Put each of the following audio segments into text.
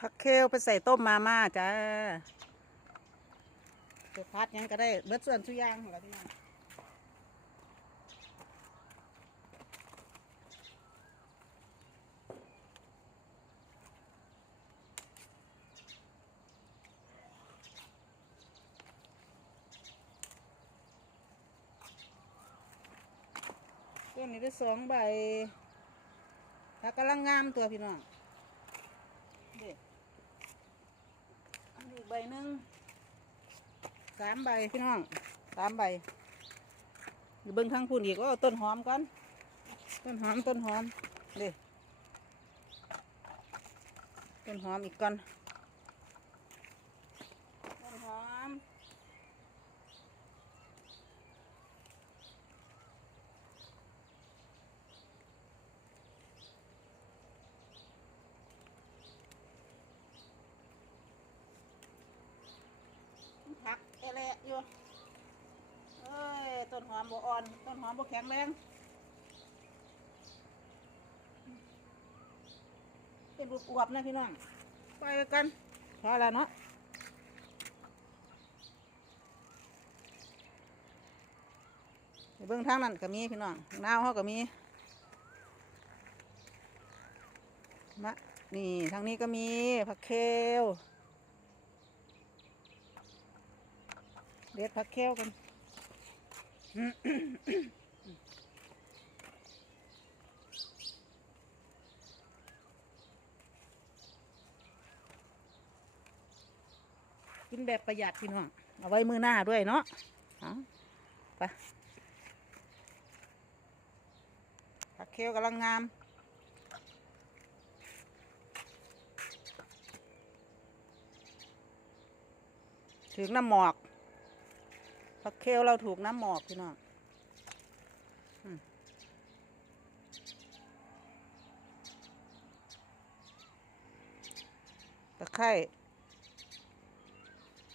ผักเคลไปใส่ต้มมาม่าจ้าเก็บพัดยังก็ได้เบิดส่วนทุกอย่างเรอพี่น้องต้นนี้ได้สองใบถ้ากำลังงามตัวพี่น้อง เด็กอันนี้อีก ใบหนึ่งสามใบพี่น้องสามใบเดี๋ยวเบิ้งข้างพูนอีกก็เอาต้นหอมก่อนต้นหอมต้นหอมเด้ต้นหอมอีกก่อนต้นหอม ผักเอเละอยู่เอ้ยต้นหอมบ่อ่อน ต้นหอมบ่แข็งแรงเป็นบุบอวบนะพี่น้องไปกันพอแล้วเนาะเบื้องทางนั้นก็มีพี่น้องนาวเขาก็มีมะนี่ทางนี้ก็มีผักเคล ด็ดผักแค้วกันกินแบบประหยัดพี่น้อง เอาไว้มือหน้าด้วยเนาะไปผักแค้วกำลังงาม ถึงน้ำหมอก ผักเคลเราถูกน้ำหมอกพี่น้องตะไคร้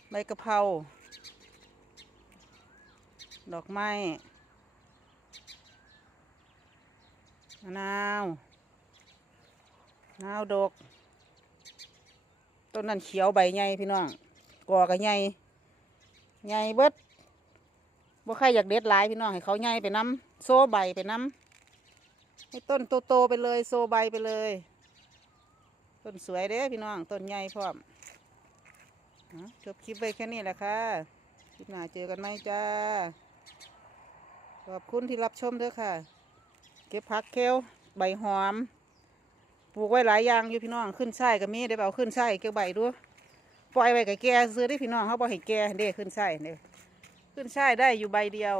ใบกะเพราดอกไม้มะนาวมะนาวดก ต้นนั้นเขียวใบใหญ่พี่น้องกอกับใหญ่ใหญ่เบิด บ่ใครอยากเด็ดหลายพี่น้องให้เขาใหญ่ไปน้ำโซใบไปน้ำให้ต้นโตๆไปเลยโซใบไปเลย ต้นสวยเด้พี่น้องต้นใหญ่พร้อมจบคลิปไว้แค่นี้แหละค่ะคลิปหน้าเจอกันไหมจ้าขอบคุณที่รับชมเด้อค่ะ เก็บผักเคลใบหอมปลูกไว้หลายอย่างอยู่พี่น้องขึ้นใช่ก็มีได้เอาขึ้นใช่เกี่ยวใบด้วยปล่อยไว้กับแก่ซื้อได้พี่น้องเขาบอกให้แก่เด้ขึ้นใช่เด้ ขึ้นใช่ได้อยู่ใบเดียว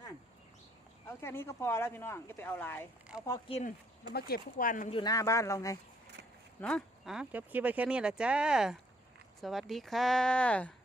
นั่น เอาแค่นี้ก็พอแล้วพี่น้องจะไปเอาหลาย เอาพอกินแล้วมาเก็บทุกวันมันอยู่หน้าบ้านเราไง เนาะอะจบคลิปไปแค่นี้แหละจ้า สวัสดีค่ะ